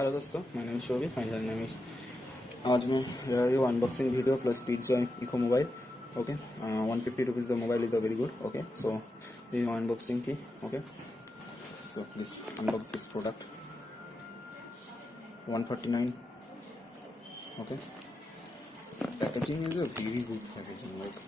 Hello दोस्तों, my name is Shobhi, my channel name is. आज मैं review unboxing video plus speed joy eco mobile. Okay, 150 rupees the mobile is a very good. Okay, so this is unboxing key. Okay, so let's unbox this product. 149. Okay, packaging is a very good packaging, like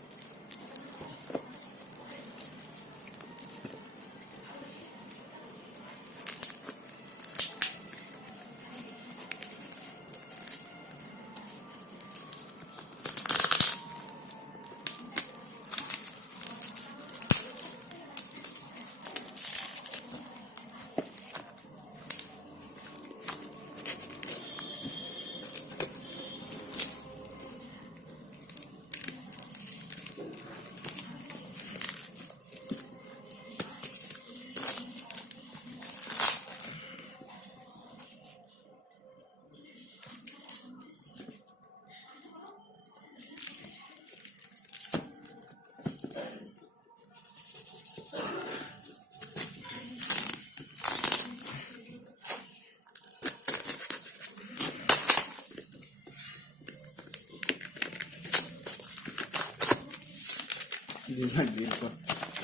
this is my grill for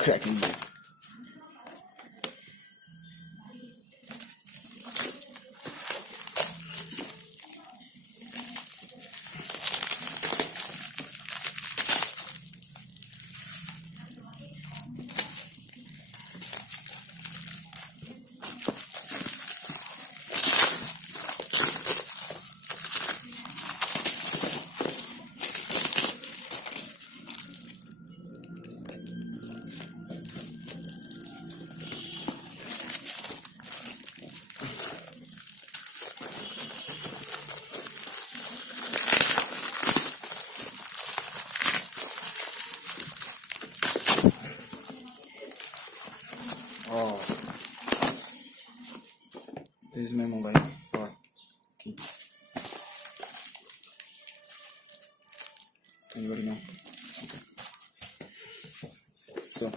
cracking it. Oh, this is my mobile for key. Anybody know? Okay. So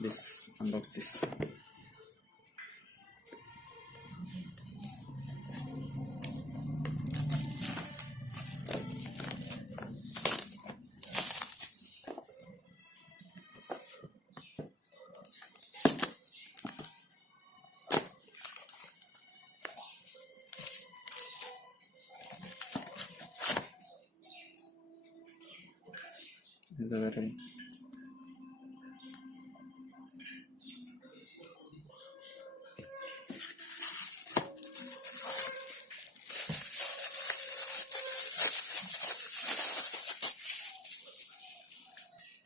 let's unbox this. This is the battery.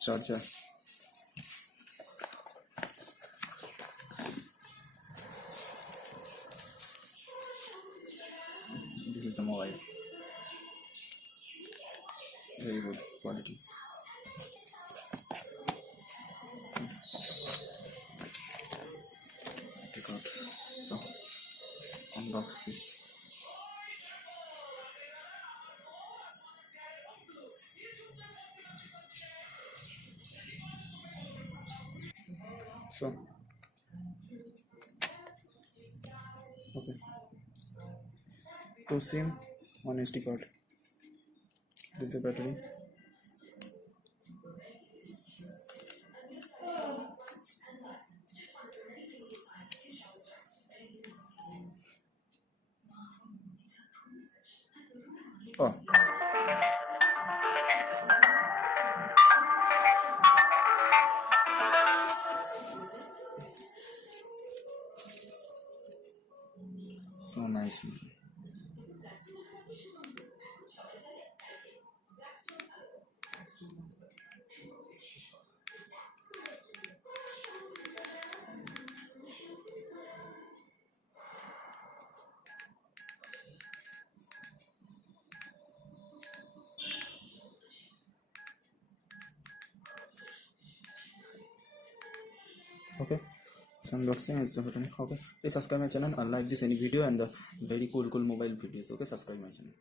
Charger. This is the mobile. Very good quality. Take out. So unbox this. So okay, 2 SIM, 1 SD card. This is the battery. Oh, so nice. Okay, so unboxing is happening. Okay, please subscribe my channel and like this any video and the very cool mobile videos. Okay, subscribe my channel.